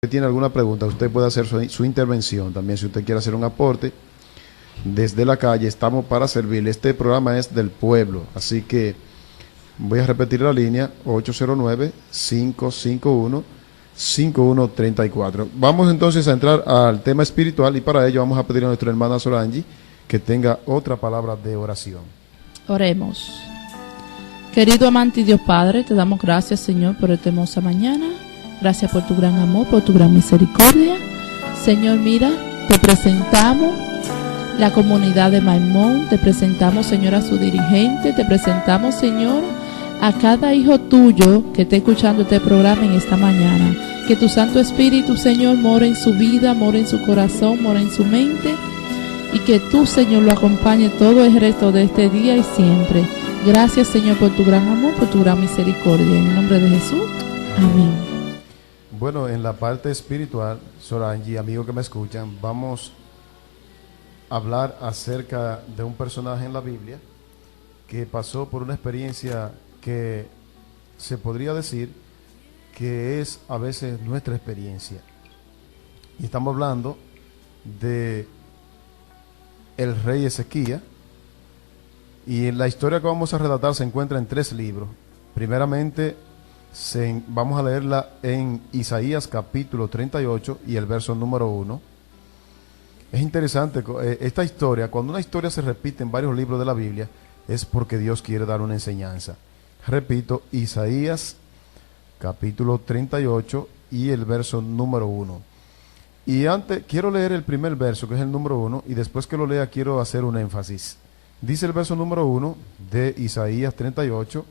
usted tiene alguna pregunta, usted puede hacer su intervención. También si usted quiere hacer un aporte desde la calle, estamos para servirle. Este programa es del pueblo, así que voy a repetir la línea 809-551-5134. Vamos entonces a entrar al tema espiritual y para ello vamos a pedir a nuestra hermana Solange que tenga otra palabra de oración. Oremos. Querido amante y Dios Padre, te damos gracias, Señor, por esta hermosa mañana. Gracias por tu gran amor, por tu gran misericordia. Señor, mira, te presentamos la comunidad de Maimón, te presentamos, Señor, a su dirigente, te presentamos, Señor, a cada hijo tuyo que esté escuchando este programa en esta mañana. Que tu Santo Espíritu, Señor, more en su vida, more en su corazón, more en su mente, y que tú, Señor, lo acompañe todo el resto de este día y siempre. Gracias, Señor, por tu gran amor, por tu gran misericordia. En el nombre de Jesús, amén. Bueno, en la parte espiritual, Solange, amigos que me escuchan, vamos a hablar acerca de un personaje en la Biblia que pasó por una experiencia que se podría decir que es a veces nuestra experiencia. Y estamos hablando de el rey Ezequías, y la historia que vamos a relatar se encuentra en 3 libros. Primeramente, vamos a leerla en Isaías capítulo 38 y el verso número 1. Es interesante esta historia. Cuando una historia se repite en varios libros de la Biblia, es porque Dios quiere dar una enseñanza. Repito, Isaías capítulo 38 y el verso número 1. Y antes quiero leer el primer verso, que es el número 1, y después que lo lea quiero hacer un énfasis. Dice el verso número 1 de Isaías 38: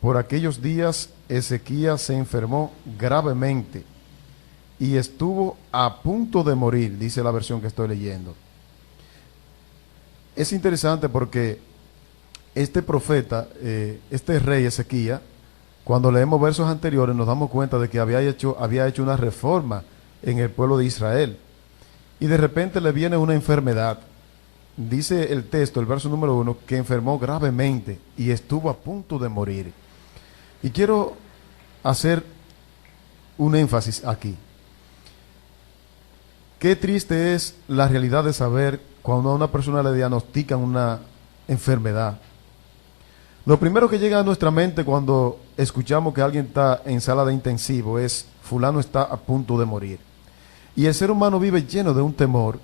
por aquellos días Ezequías se enfermó gravemente y estuvo a punto de morir, dice la versión que estoy leyendo. Es interesante porque este profeta, este rey Ezequías, cuando leemos versos anteriores nos damos cuenta de que había hecho una reforma en el pueblo de Israel, y de repente le viene una enfermedad. Dice el texto, el verso número 1, que enfermó gravemente y estuvo a punto de morir. Y quiero hacer un énfasis aquí. Qué triste es la realidad de saber cuando a una persona le diagnostican una enfermedad. Lo primero que llega a nuestra mente cuando escuchamos que alguien está en sala de intensivo es: fulano está a punto de morir. Y el ser humano vive lleno de un temor,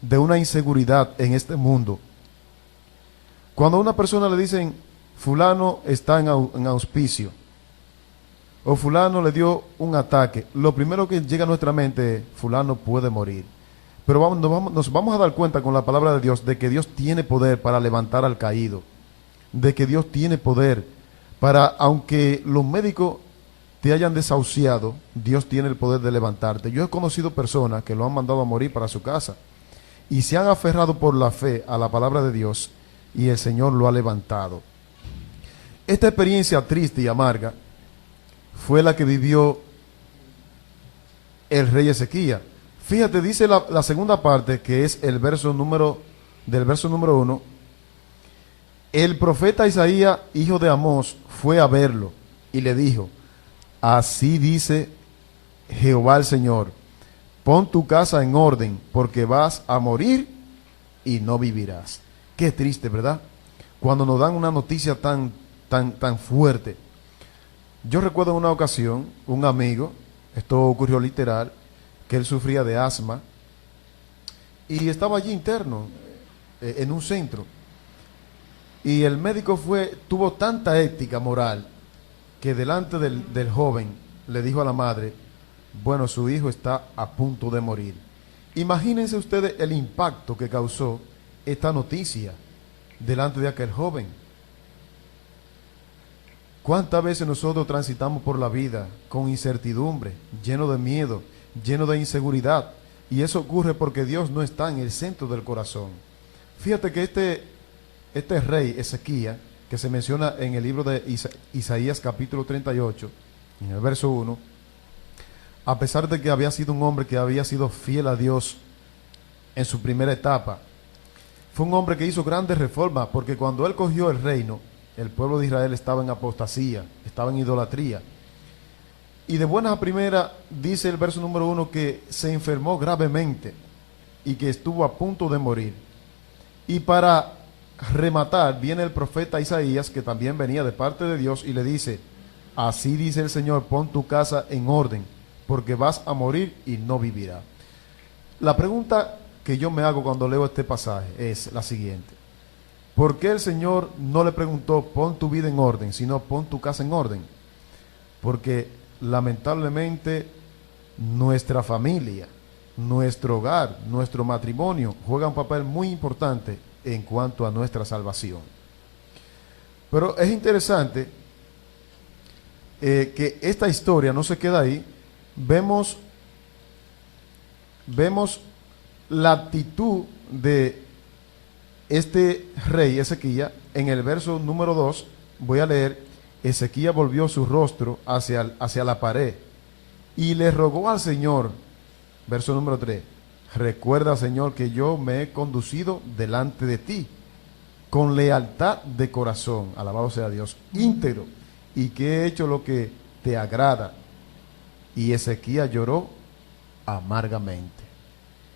de una inseguridad en este mundo. Cuando a una persona le dicen: fulano está en auspicio, o fulano le dio un ataque, lo primero que llega a nuestra mente es: fulano puede morir. Pero nos vamos a dar cuenta con la palabra de Dios de que Dios tiene poder para levantar al caído, de que Dios tiene poder para, aunque los médicos te hayan desahuciado, Dios tiene el poder de levantarte. Yo he conocido personas que lo han mandado a morir para su casa y se han aferrado por la fe a la palabra de Dios, y el Señor lo ha levantado. Esta experiencia triste y amarga fue la que vivió el rey Ezequías. Fíjate, dice la segunda parte, que es el verso número 1. El profeta Isaías, hijo de Amós, fue a verlo y le dijo: así dice Jehová el Señor, pon tu casa en orden, porque vas a morir y no vivirás. Qué triste, ¿verdad? Cuando nos dan una noticia tan fuerte. Yo recuerdo en una ocasión, un amigo, esto ocurrió literal, que él sufría de asma y estaba allí interno, en un centro. Y el médico tuvo tanta ética moral que delante del joven le dijo a la madre: bueno, su hijo está a punto de morir. Imagínense ustedes el impacto que causó esta noticia delante de aquel joven. ¿Cuántas veces nosotros transitamos por la vida con incertidumbre, lleno de miedo, lleno de inseguridad? Y eso ocurre porque Dios no está en el centro del corazón. Fíjate que este rey Ezequías, que se menciona en el libro de Isaías capítulo 38, en el verso 1, a pesar de que había sido un hombre que había sido fiel a Dios en su primera etapa, fue un hombre que hizo grandes reformas, porque cuando él cogió el reino, el pueblo de Israel estaba en apostasía, estaba en idolatría. Y de buenas a primeras dice el verso número 1 que se enfermó gravemente y que estuvo a punto de morir. Y para rematar viene el profeta Isaías, que también venía de parte de Dios, y le dice: así dice el Señor, pon tu casa en orden, porque vas a morir y no vivirás. La pregunta que yo me hago cuando leo este pasaje es la siguiente: ¿por qué el Señor no le preguntó pon tu vida en orden, sino pon tu casa en orden? Porque lamentablemente nuestra familia, nuestro hogar, nuestro matrimonio juega un papel muy importante en cuanto a nuestra salvación. Pero es interesante que esta historia no se queda ahí. Vemos la actitud de este rey Ezequías en el verso número 2. Voy a leer: Ezequías volvió su rostro hacia la pared y le rogó al Señor. Verso número 3: recuerda, Señor, que yo me he conducido delante de ti con lealtad de corazón, alabado sea Dios, íntegro, y que he hecho lo que te agrada. Y Ezequías lloró amargamente.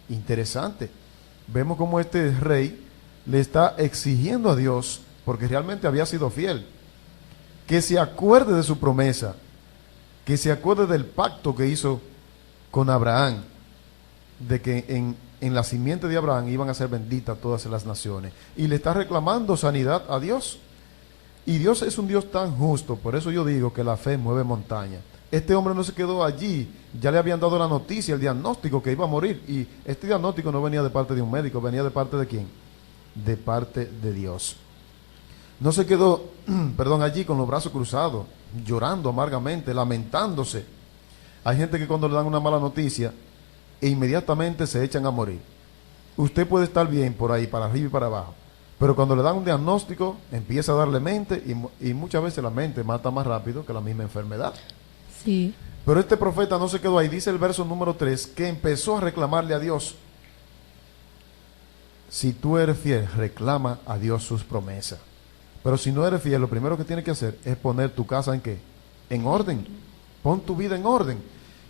Interesante. Vemos cómo este rey le está exigiendo a Dios, porque realmente había sido fiel, que se acuerde de su promesa, que se acuerde del pacto que hizo con Abraham, de que en la simiente de Abraham iban a ser benditas todas las naciones. Y le está reclamando sanidad a Dios. Y Dios es un Dios tan justo, por eso yo digo que la fe mueve montaña. Este hombre no se quedó allí, ya le habían dado la noticia, el diagnóstico que iba a morir. Y este diagnóstico no venía de parte de un médico, venía de parte de ¿quién? De parte de Dios. No se quedó, allí con los brazos cruzados, llorando amargamente, lamentándose. Hay gente que cuando le dan una mala noticia, inmediatamente se echan a morir. Usted puede estar bien por ahí, para arriba y para abajo, pero cuando le dan un diagnóstico, empieza a darle mente, y muchas veces la mente mata más rápido que la misma enfermedad. Sí. Pero este profeta no se quedó ahí. Dice el verso número 3 que empezó a reclamarle a Dios. Si tú eres fiel, reclama a Dios sus promesas. Pero si no eres fiel, lo primero que tienes que hacer es poner tu casa ¿en qué? En orden. Pon tu vida en orden.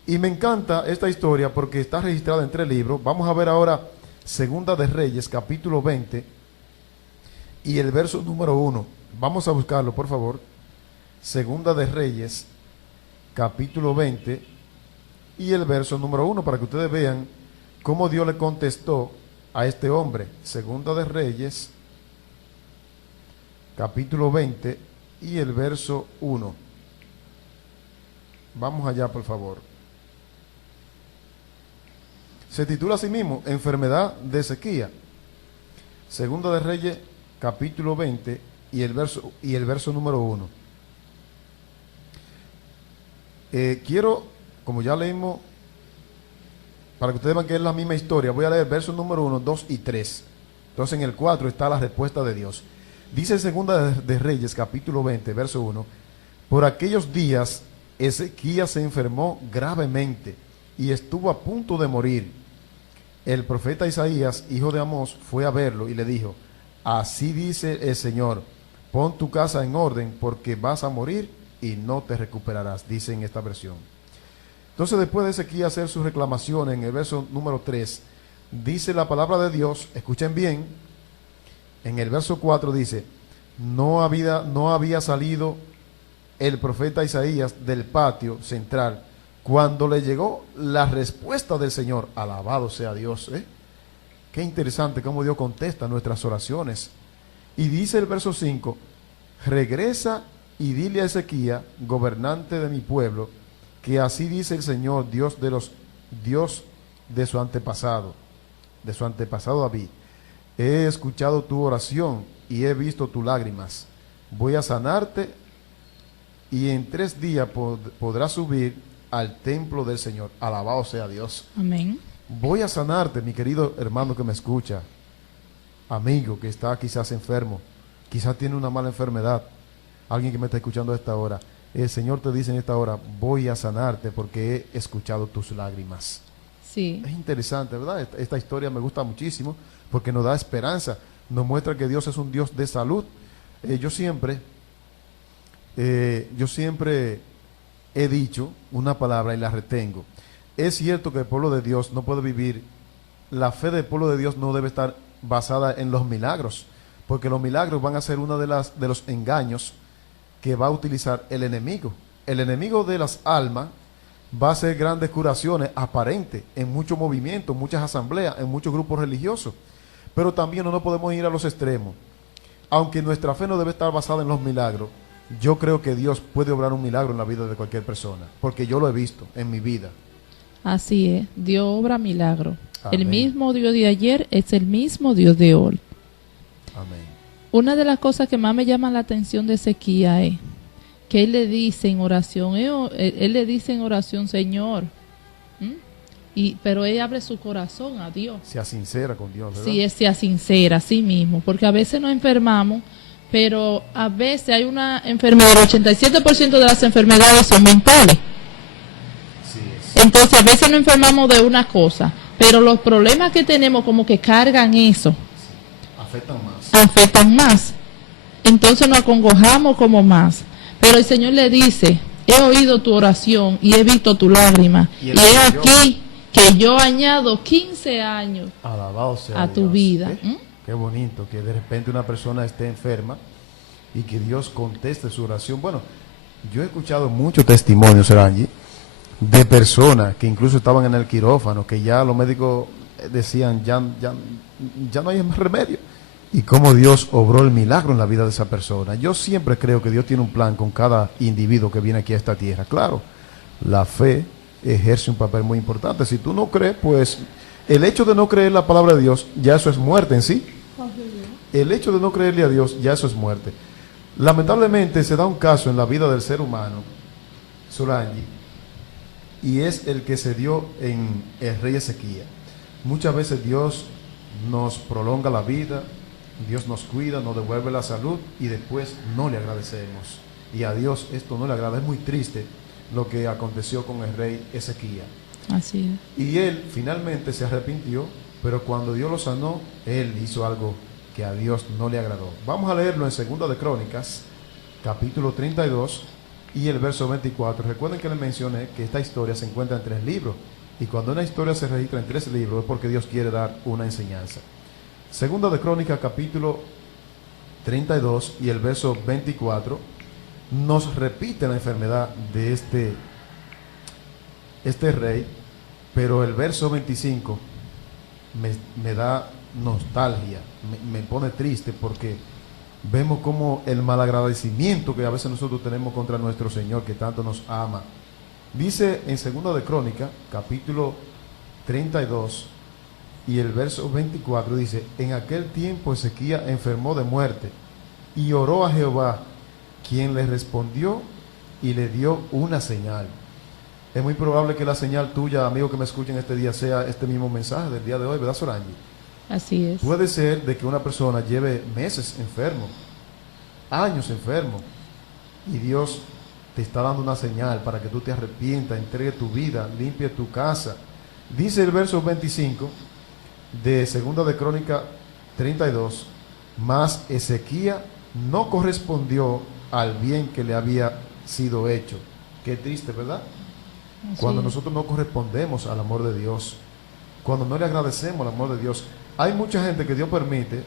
Y me encanta esta historia porque está registrada en 3 libros. Vamos a ver ahora Segunda de Reyes, capítulo 20 y el verso número 1. Vamos a buscarlo, por favor. Segunda de Reyes, capítulo 20 y el verso número 1, para que ustedes vean cómo Dios le contestó a este hombre. Segunda de Reyes, capítulo 20 y el verso 1. Vamos allá, por favor. Se titula así mismo, enfermedad de Ezequías. Segunda de Reyes, capítulo 20 y el verso número 1. Quiero, como ya leímos, para que ustedes vean que es la misma historia, voy a leer versos número 1, 2 y 3. Entonces en el 4 está la respuesta de Dios. Dice Segunda de Reyes, capítulo 20, verso 1. Por aquellos días Ezequías se enfermó gravemente y estuvo a punto de morir. El profeta Isaías, hijo de Amós, fue a verlo y le dijo: así dice el Señor, pon tu casa en orden porque vas a morir y no te recuperarás, dice en esta versión. Entonces después de Ezequías hacer sus reclamaciones, en el verso número 3, dice la palabra de Dios, escuchen bien, en el verso 4 dice: no había salido el profeta Isaías del patio central cuando le llegó la respuesta del Señor. Alabado sea Dios. Qué interesante cómo Dios contesta nuestras oraciones. Y dice el verso 5: regresa y dile a Ezequías, gobernante de mi pueblo, que así dice el Señor, Dios de su antepasado David: he escuchado tu oración y he visto tus lágrimas. Voy a sanarte y en 3 días podrás subir al templo del Señor. Alabado sea Dios. Amén. Voy a sanarte, mi querido hermano que me escucha, amigo que está quizás enfermo, quizás tiene una mala enfermedad, alguien que me está escuchando a esta hora. El Señor te dice en esta hora: voy a sanarte porque he escuchado tus lágrimas. Sí. Es interesante, ¿verdad? Esta historia me gusta muchísimo porque nos da esperanza, nos muestra que Dios es un Dios de salud. Yo siempre he dicho una palabra y la retengo. Es cierto que el pueblo de Dios no puede vivir, la fe del pueblo de Dios no debe estar basada en los milagros, porque los milagros van a ser uno de los engaños que va a utilizar el enemigo. El enemigo de las almas va a hacer grandes curaciones aparentes en muchos movimientos, muchas asambleas, en muchos grupos religiosos, pero también no podemos ir a los extremos. Aunque nuestra fe no debe estar basada en los milagros, yo creo que Dios puede obrar un milagro en la vida de cualquier persona, porque yo lo he visto en mi vida. Así es, Dios obra milagro. Amén. El mismo Dios de ayer es el mismo Dios de hoy. Amén. Una de las cosas que más me llama la atención de Ezequías es que él le dice en oración, él le dice en oración, Señor, pero él abre su corazón a Dios. Sea sincera con Dios, ¿verdad? Sí, sea sincera, así mismo, porque a veces nos enfermamos, pero a veces hay una enfermedad, el 87% de las enfermedades son mentales. Sí, es. Entonces a veces nos enfermamos de una cosa, pero los problemas que tenemos como que cargan eso, afectan más. Entonces nos acongojamos como más. Pero el Señor le dice, he oído tu oración y he visto tu lágrima. Y he aquí que yo añado 15 años Alabado sea a tu Dios. vida. Qué bonito que de repente una persona esté enferma y que Dios conteste su oración. Bueno, yo he escuchado muchos testimonios, Angie, de personas que incluso estaban en el quirófano, que ya los médicos decían, ya no hay más remedio. Y cómo Dios obró el milagro en la vida de esa persona. Yo siempre creo que Dios tiene un plan con cada individuo que viene aquí a esta tierra. Claro, la fe ejerce un papel muy importante. Si tú no crees, pues el hecho de no creer la palabra de Dios, ya eso es muerte en sí. El hecho de no creerle a Dios, ya eso es muerte. Lamentablemente se da un caso en la vida del ser humano, Solange, y es el que se dio en el rey Ezequías. Muchas veces Dios nos prolonga la vida, Dios nos cuida, nos devuelve la salud y después no le agradecemos. Y a Dios esto no le agrada. Es muy triste lo que aconteció con el rey Ezequías. Así es. Y él finalmente se arrepintió, pero cuando Dios lo sanó, él hizo algo que a Dios no le agradó. Vamos a leerlo en 2 de Crónicas, capítulo 32 y el verso 24. Recuerden que les mencioné que esta historia se encuentra en 3 libros. Y cuando una historia se registra en 3 libros es porque Dios quiere dar una enseñanza. 2 de Crónicas, capítulo 32 y el verso 24 nos repite la enfermedad de este rey, pero el verso 25 me da nostalgia, me pone triste porque vemos como el malagradecimiento que a veces nosotros tenemos contra nuestro Señor que tanto nos ama. Dice en 2 de Crónicas, capítulo 32 y el verso 24, dice, en aquel tiempo Ezequías enfermó de muerte y oró a Jehová, quien le respondió y le dio una señal. Es muy probable que la señal tuya, amigo que me escuchen este día, sea este mismo mensaje del día de hoy, ¿verdad, Sorangi? Así es. Puede ser de que una persona lleve meses enfermo, años enfermo, y Dios te está dando una señal para que tú te arrepientas, entregue tu vida, limpie tu casa. Dice el verso 25 de 2 de Crónicas 32, mas Ezequías no correspondió al bien que le había sido hecho. Qué triste, ¿verdad? Cuando nosotros no correspondemos al amor de Dios, cuando no le agradecemos al amor de Dios. Hay mucha gente que Dios permite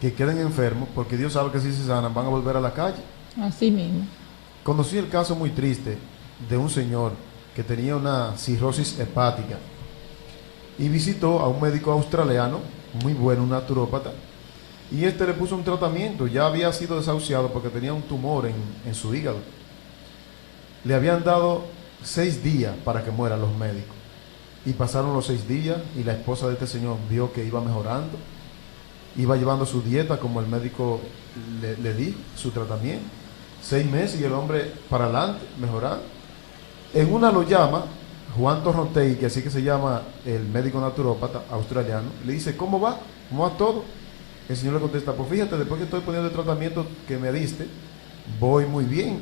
que queden enfermos porque Dios sabe que si se sanan van a volver a la calle. Así mismo. Conocí el caso muy triste de un señor que tenía una cirrosis hepática y visitó a un médico australiano muy bueno, un naturópata, y este le puso un tratamiento. Ya había sido desahuciado porque tenía un tumor en su hígado. Le habían dado 6 días para que mueran los médicos, y pasaron los 6 días y la esposa de este señor vio que iba mejorando, iba llevando su dieta como el médico le dijo, su tratamiento. 6 meses y el hombre para adelante, mejorando. En una lo llama Juan Torrontegui, que así que se llama el médico naturópata australiano, le dice, ¿cómo va? ¿Cómo va todo? El señor le contesta, pues fíjate, después que estoy poniendo el tratamiento que me diste, voy muy bien.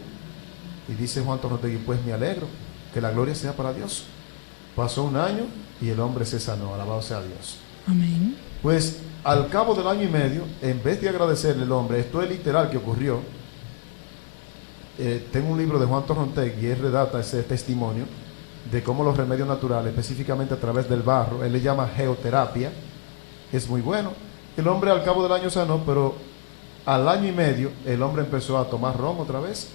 Y dice Juan Torrontegui, pues me alegro, que la gloria sea para Dios. Pasó un año y el hombre se sanó, alabado sea Dios. Amén. Pues al cabo del año y medio, en vez de agradecerle el hombre, esto es literal que ocurrió, tengo un libro de Juan Torrontés y él redacta ese testimonio de cómo los remedios naturales, específicamente a través del barro, él le llama geoterapia, es muy bueno. El hombre al cabo del año sanó, pero al año y medio el hombre empezó a tomar ron otra vez,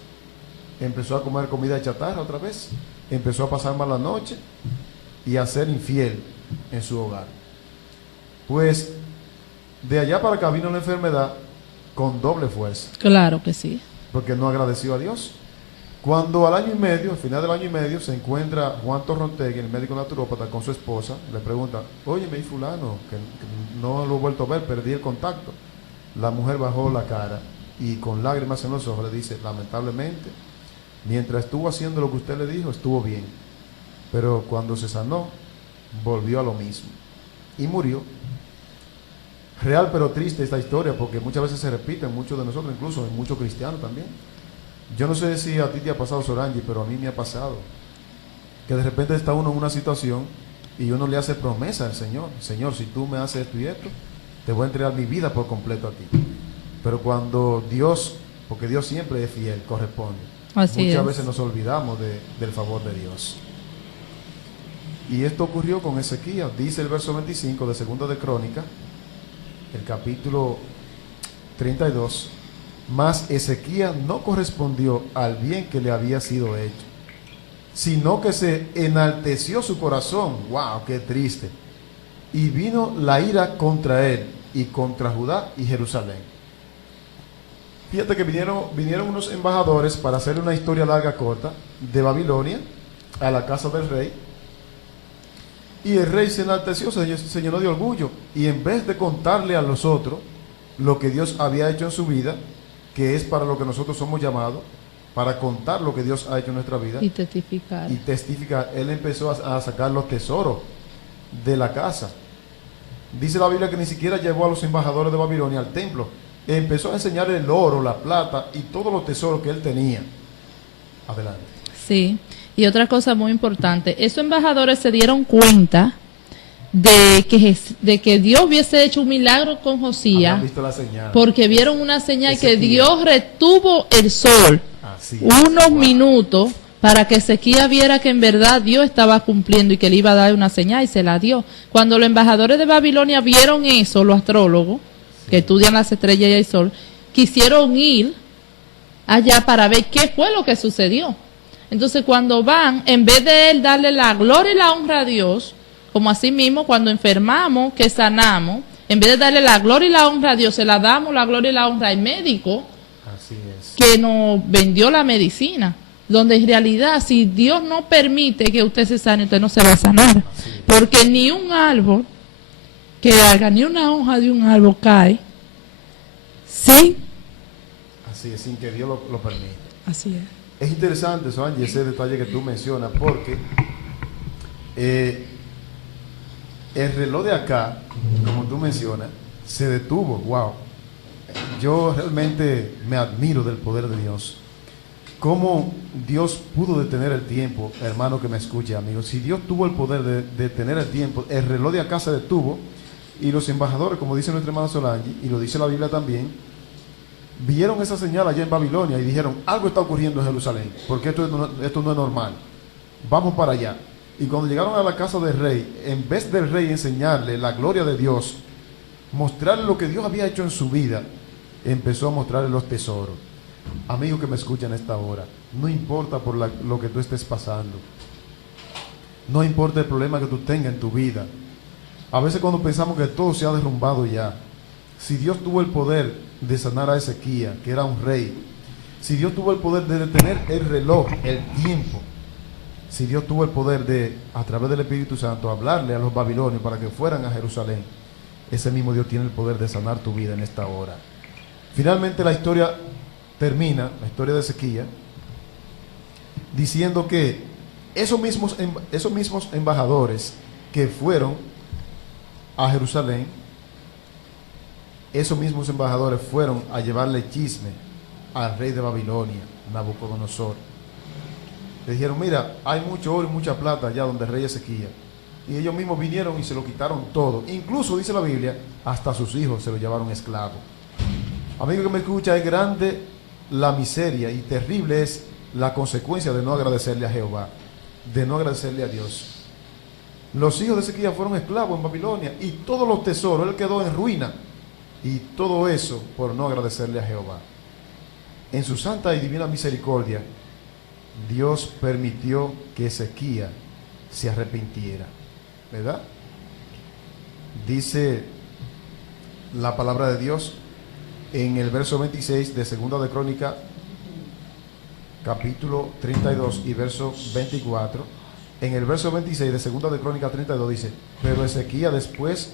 empezó a comer comida chatarra otra vez, empezó a pasar mala noche y a ser infiel en su hogar. Pues de allá para acá vino la enfermedad con doble fuerza. Claro que sí. Porque no agradeció a Dios. Cuando al año y medio, al final del año y medio, se encuentra Juan Torrontegui, el médico naturópata, con su esposa, le pregunta, oye, mi fulano, que no lo he vuelto a ver, perdí el contacto. La mujer bajó la cara y con lágrimas en los ojos le dice, lamentablemente, mientras estuvo haciendo lo que usted le dijo, estuvo bien. Pero cuando se sanó, volvió a lo mismo. Y murió. Real pero triste esta historia, porque muchas veces se repite en muchos de nosotros, incluso en muchos cristianos también. Yo no sé si a ti te ha pasado, Sorangi, pero a mí me ha pasado. Que de repente está uno en una situación y uno le hace promesa al Señor. Señor, si tú me haces esto y esto, te voy a entregar mi vida por completo a ti. Pero cuando Dios, porque Dios siempre es fiel, corresponde. Muchas veces nos olvidamos del favor de Dios. Y esto ocurrió con Ezequías. Dice el verso 25 de Segunda de Crónicas, el capítulo 32, mas Ezequías no correspondió al bien que le había sido hecho, sino que se enalteció su corazón. ¡Wow! ¡Qué triste! Y vino la ira contra él y contra Judá y Jerusalén. Fíjate que vinieron unos embajadores, para hacer una historia larga corta, de Babilonia a la casa del rey. Y el rey se enalteció, se llenó de orgullo, y en vez de contarle a los otros lo que Dios había hecho en su vida, que es para lo que nosotros somos llamados, para contar lo que Dios ha hecho en nuestra vida y testificar, él empezó a sacar los tesoros de la casa. Dice la Biblia que ni siquiera llevó a los embajadores de Babilonia al templo, empezó a enseñar el oro, la plata y todos los tesoros que él tenía. Adelante. Sí. Y otra cosa muy importante, esos embajadores se dieron cuenta de que Dios hubiese hecho un milagro con Josías, porque vieron una señal que Dios retuvo el sol unos minutos para que Ezequías viera que en verdad Dios estaba cumpliendo y que le iba a dar una señal, y se la dio. Cuando los embajadores de Babilonia vieron eso, los astrólogos que estudian las estrellas y el sol, quisieron ir allá para ver qué fue lo que sucedió. Entonces cuando van, en vez de él darle la gloria y la honra a Dios, como así mismo cuando enfermamos, que sanamos, en vez de darle la gloria y la honra a Dios, se la damos la gloria y la honra al médico, así es, que nos vendió la medicina, donde en realidad si Dios no permite que usted se sane, usted no se va a sanar, porque ni un árbol que haga, ni una hoja de un árbol cae sin que Dios lo permita. Así es. Es interesante, Soangie, ese detalle que tú mencionas, porque el reloj de acá, como tú mencionas, se detuvo. Wow. Yo realmente me admiro del poder de Dios. Cómo Dios pudo detener el tiempo, hermano que me escuche, amigo. Si Dios tuvo el poder de detener el tiempo, el reloj de acá se detuvo, y los embajadores, como dice nuestra hermana Solange, y lo dice la Biblia también, vieron esa señal allá en Babilonia y dijeron, algo está ocurriendo en Jerusalén, porque esto no es normal, vamos para allá. Y cuando llegaron a la casa del rey, en vez del rey enseñarle la gloria de Dios, mostrarle lo que Dios había hecho en su vida, empezó a mostrarle los tesoros. Amigo que me escuchan a esta hora, no importa por lo que tú estés pasando, no importa el problema que tú tengas en tu vida. A veces cuando pensamos que todo se ha derrumbado ya, si Dios tuvo el poder de sanar a Ezequías, que era un rey, si Dios tuvo el poder de detener el reloj, el tiempo, si Dios tuvo el poder de, a través del Espíritu Santo, hablarle a los babilonios para que fueran a Jerusalén, ese mismo Dios tiene el poder de sanar tu vida en esta hora. Finalmente la historia termina, la historia de Ezequías, diciendo que esos mismos embajadores que fueron a Jerusalén, esos mismos embajadores fueron a llevarle chisme al rey de Babilonia, Nabucodonosor. Le dijeron, mira, hay mucho oro y mucha plata allá donde el rey Ezequías. Y ellos mismos vinieron y se lo quitaron todo. Incluso, dice la Biblia, hasta sus hijos se lo llevaron esclavos. Amigo que me escucha, es grande la miseria y terrible es la consecuencia de no agradecerle a Jehová, de no agradecerle a Dios. Los hijos de Ezequías fueron esclavos en Babilonia y todos los tesoros, él quedó en ruina. Y todo eso por no agradecerle a Jehová. En su santa y divina misericordia, Dios permitió que Ezequías se arrepintiera, ¿verdad? Dice la palabra de Dios en el verso 26 de Segunda de Crónica, capítulo 32 y verso 24. En el verso 26 de Segunda de Crónica 32 dice: pero Ezequías, después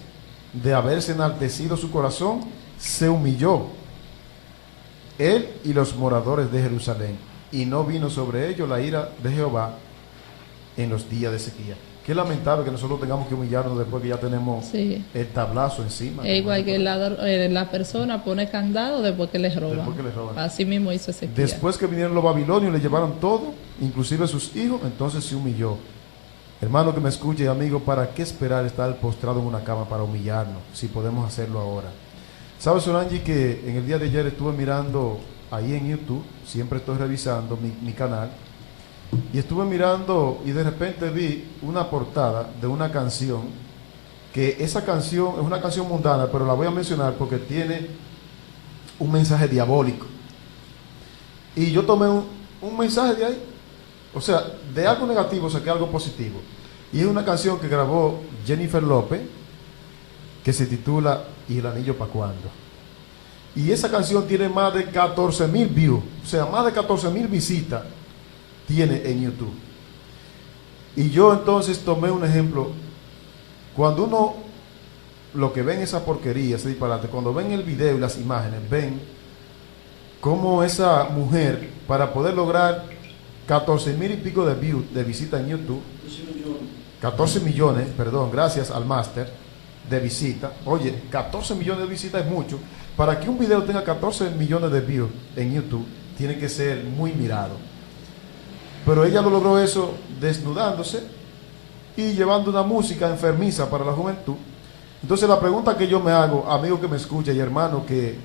de haberse enaltecido su corazón, se humilló, él y los moradores de Jerusalén, y no vino sobre ellos la ira de Jehová en los días de Ezequías. Qué lamentable que nosotros tengamos que humillarnos después que ya tenemos el tablazo encima. Es igual que la persona pone candado después que les roban. Así mismo hizo Ezequías. Después que vinieron los babilonios, le llevaron todo, inclusive sus hijos, entonces se humilló. Hermano que me escuche, amigo, ¿para qué esperar estar postrado en una cama para humillarnos si podemos hacerlo ahora? ¿Sabes, Solange, que en el día de ayer estuve mirando ahí en YouTube, siempre estoy revisando mi canal, y estuve mirando y de repente vi una portada de una canción, que esa canción es una canción mundana, pero la voy a mencionar porque tiene un mensaje diabólico. Y yo tomé un mensaje de ahí, o sea, de algo negativo saqué algo positivo. Y es una canción que grabó Jennifer López, que se titula ¿Y el anillo pa' cuándo? Y esa canción tiene más de 14,000 views, o sea, más de 14,000 visitas tiene en YouTube. Y yo entonces tomé un ejemplo. Cuando uno, lo que ven esa porquería, ese disparate, cuando ven el video y las imágenes, ven cómo esa mujer, para poder lograr 14,000 y pico de views, de visitas en YouTube, 14 millones, perdón, gracias al máster, de visitas. Oye, 14 millones de visitas es mucho. Para que un video tenga 14 millones de views en YouTube, tiene que ser muy mirado. Pero ella lo logró eso desnudándose y llevando una música enfermiza para la juventud. Entonces la pregunta que yo me hago, amigo que me escucha y hermano que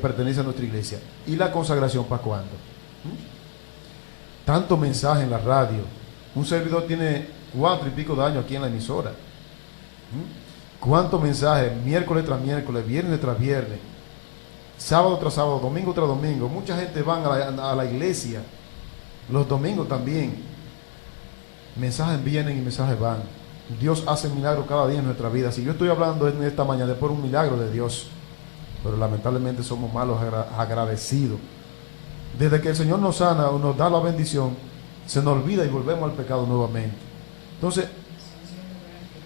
pertenece a nuestra iglesia, ¿y la consagración para cuándo? Tanto mensaje en la radio. Un servidor tiene 4 y pico de años aquí en la emisora. ¿Cuántos mensajes? Miércoles tras miércoles, viernes tras viernes, sábado tras sábado, domingo tras domingo. Mucha gente van a la iglesia los domingos también. Mensajes vienen y mensajes van. Dios hace milagros cada día en nuestra vida. Si yo estoy hablando en esta mañana es por un milagro de Dios, pero lamentablemente somos malos agradecidos. Desde que el Señor nos sana o nos da la bendición, se nos olvida y volvemos al pecado nuevamente. Entonces,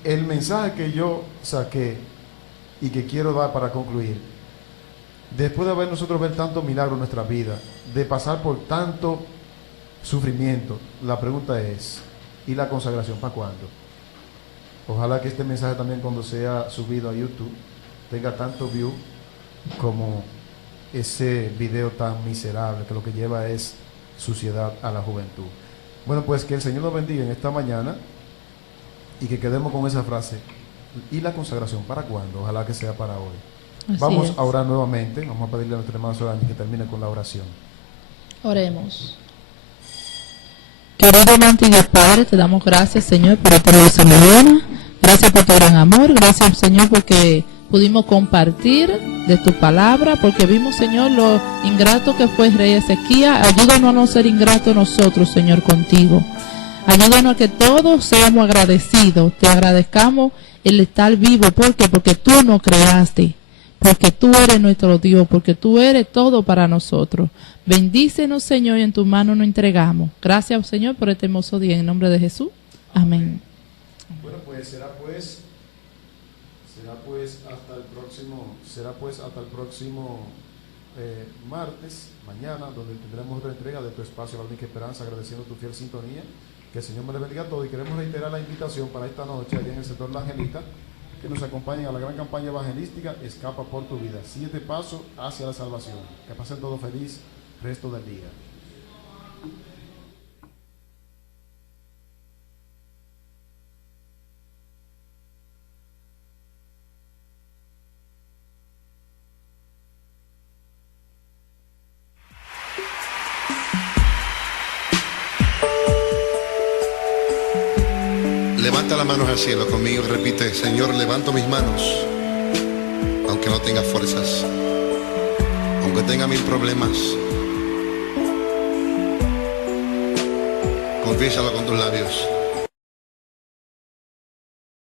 el mensaje que yo saqué y que quiero dar para concluir, después de haber nosotros ver tanto milagro en nuestra vida, de pasar por tanto sufrimiento, la pregunta es, ¿y la consagración para cuándo? Ojalá que este mensaje también, cuando sea subido a YouTube, tenga tanto view como ese video tan miserable que lo que lleva es suciedad a la juventud. Bueno, pues que el Señor nos bendiga en esta mañana y que quedemos con esa frase: ¿y la consagración para cuándo? Ojalá que sea para hoy. Vamos a orar nuevamente. Vamos a pedirle a nuestra hermana Solange que termine con la oración. Oremos. Querido amante y Dios Padre, te damos gracias, Señor, por esta hermosa mañana. Gracias por tu gran amor. Gracias, Señor, porque pudimos compartir de tu palabra, porque vimos, Señor, lo ingrato que fue el rey Ezequías. Ayúdanos a no ser ingratos nosotros, Señor, contigo. Ayúdanos a que todos seamos agradecidos. Te agradezcamos el estar vivo. ¿Por qué? Porque tú nos creaste. Porque tú eres nuestro Dios. Porque tú eres todo para nosotros. Bendícenos, Señor, y en tus manos nos entregamos. Gracias, Señor, por este hermoso día. En nombre de Jesús. Amén. Bueno, pues será hasta el próximo martes, mañana, donde tendremos otra entrega de tu espacio, La Única Esperanza, agradeciendo tu fiel sintonía. Que el Señor me le bendiga a todos, y queremos reiterar la invitación para esta noche allá en el sector La Angelita, que nos acompañen a la gran campaña evangelística Escapa por tu vida, 7 pasos hacia la salvación. Que pasen todos feliz resto del día. Levanta las manos al cielo conmigo y repite: Señor, levanto mis manos, aunque no tenga fuerzas, aunque tenga 1000 problemas. Confiésalo con tus labios.